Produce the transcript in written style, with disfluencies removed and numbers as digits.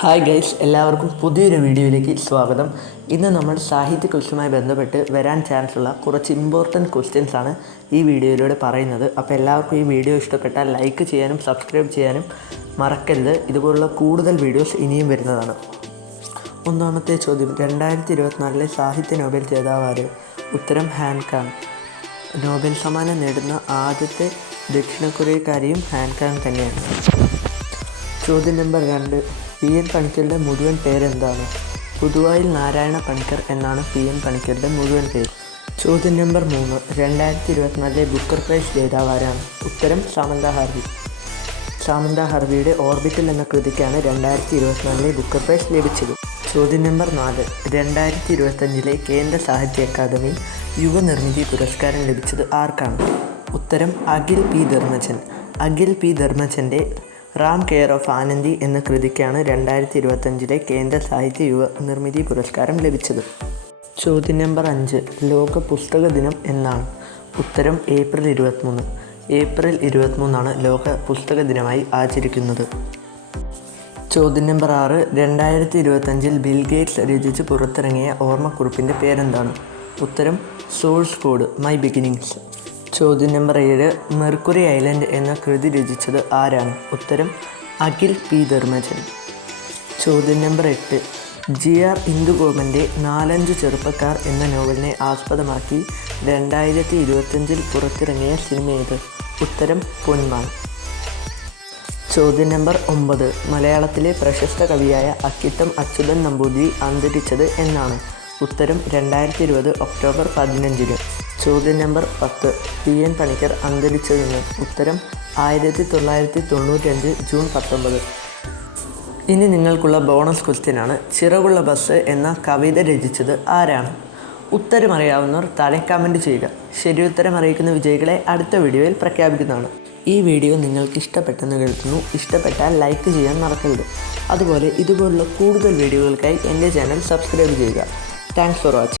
Hi guys, എല്ലാവർക്കും പുതിയൊരു വീഡിയോയിലേക്ക് സ്വാഗതം. ഇന്ന് നമ്മൾ സാഹിത്യ ക്വസ്റ്റുമായി ബന്ധപ്പെട്ട് വരാൻ ചാൻസുള്ള കുറച്ച് ഇമ്പോർട്ടൻറ്റ് ക്വസ്റ്റ്യൻസാണ് ഈ വീഡിയോയിലൂടെ പറയുന്നത്. അപ്പോൾ എല്ലാവർക്കും ഈ വീഡിയോ ഇഷ്ടപ്പെട്ടാൽ ലൈക്ക് ചെയ്യാനും സബ്സ്ക്രൈബ് ചെയ്യാനും മറക്കരുത്. ഇതുപോലുള്ള കൂടുതൽ വീഡിയോസ് ഇനിയും വരുന്നതാണ്. ഒന്നാമത്തെ ചോദ്യം, 2024 സാഹിത്യ നോബൽ ജേതാവ് ആര്? ഉത്തരം ഹാൻകാങ്. നോബൽ സമ്മാനം നേടുന്ന ആദ്യത്തെ ദക്ഷിണ കൊറിയക്കാരിയും ഹാൻകാങ് തന്നെയാണ്. ചോദ്യം നമ്പർ 2, PN പണിക്കരുടെ മുഴുവൻ പേരെന്താണ്? പുതുവായിൽ നാരായണ പണിക്കർ എന്നാണ് PN പണിക്കരുടെ മുഴുവൻ പേര്. ചോദ്യം നമ്പർ 3, 2024 ബുക്കർ പ്രൈസ് ജേതാവ് ആരാണ്? ഉത്തരം സാമന്ത ഹാർവി. സാമന്ത ഹാർവിയുടെ ഓർബിറ്റൽ എന്ന കൃതിക്കാണ് 2024 ബുക്കർ പ്രൈസ് ലഭിച്ചത്. ചോദ്യം നമ്പർ 4, 2025 കേന്ദ്ര സാഹിത്യ അക്കാദമി യുവനിർമ്മിതി പുരസ്കാരം ലഭിച്ചത് ആർക്കാണ്? ഉത്തരം അഖിൽ പി ധർമ്മജൻ. അഖിൽ പി ധർമ്മജൻ്റെ റാം കെയർ ഓഫ് ആനന്ദി എന്ന കൃതിക്കാണ് 2025 കേന്ദ്ര സാഹിത്യ യുവ നിർമ്മിതി പുരസ്കാരം ലഭിച്ചത്. ചോദ്യം നമ്പർ 5, ലോക പുസ്തക ദിനം എന്നാണ്? ഉത്തരം ഏപ്രിൽ 23. ഏപ്രിൽ 23 ലോക പുസ്തക ദിനമായി ആചരിക്കുന്നത്. ചോദ്യം നമ്പർ 6, 2025 ബിൽ ഗേറ്റ്സ് രചിച്ച് പുറത്തിറങ്ങിയ ഓർമ്മക്കുറിപ്പിൻ്റെ പേരെന്താണ്? ഉത്തരം സോഴ്സ് കോഡ് മൈ ബിഗിനിങ്സ്. ചോദ്യം നമ്പർ 7, മെർക്കുറി ഐലൻഡ് എന്ന കൃതി രചിച്ചത് ആരാണ്? ഉത്തരം അഖിൽ പി ധർമ്മജൻ. ചോദ്യം നമ്പർ 8, GR ഇന്ദുഗോപൻ്റെ 4-5 ചെറുപ്പക്കാർ എന്ന നോവലിനെ ആസ്പദമാക്കി 2025 പുറത്തിറങ്ങിയ സിനിമ ഏത്? ഉത്തരം പൊന്മാൻ. ചോദ്യം നമ്പർ 9, മലയാളത്തിലെ പ്രശസ്ത കവിയായ അക്കിത്തം അച്യുതൻ നമ്പൂതിരി അന്തരിച്ചത് എന്നാണ്? ഉത്തരം 2020 ഒക്ടോബർ 15. ചോദ്യം നമ്പർ 10, PN പണിക്കർ അന്തരിച്ചതെന്ന്? ഉത്തരം 1995 ജൂൺ 19. ഇനി നിങ്ങൾക്കുള്ള ബോണസ് ക്വസ്റ്റ്യനാണ്. ചിറകുള്ള ബസ് എന്ന കവിത രചിച്ചത് ആരാണ്? ഉത്തരം അറിയാവുന്നവർ താഴെ കമൻറ്റ് ചെയ്യുക. ശരിയുത്തരം അറിയിക്കുന്ന വിജയികളെ അടുത്ത വീഡിയോയിൽ പ്രഖ്യാപിക്കുന്നതാണ്. ഈ വീഡിയോ നിങ്ങൾക്ക് ഇഷ്ടപ്പെട്ടെന്ന് കരുതുന്നു. ഇഷ്ടപ്പെട്ടാൽ ലൈക്ക് ചെയ്യാൻ മറക്കരുത്. അതുപോലെ ഇതുപോലുള്ള കൂടുതൽ വീഡിയോകൾക്കായി എൻ്റെ ചാനൽ സബ്സ്ക്രൈബ് ചെയ്യുക. Thanks for watching.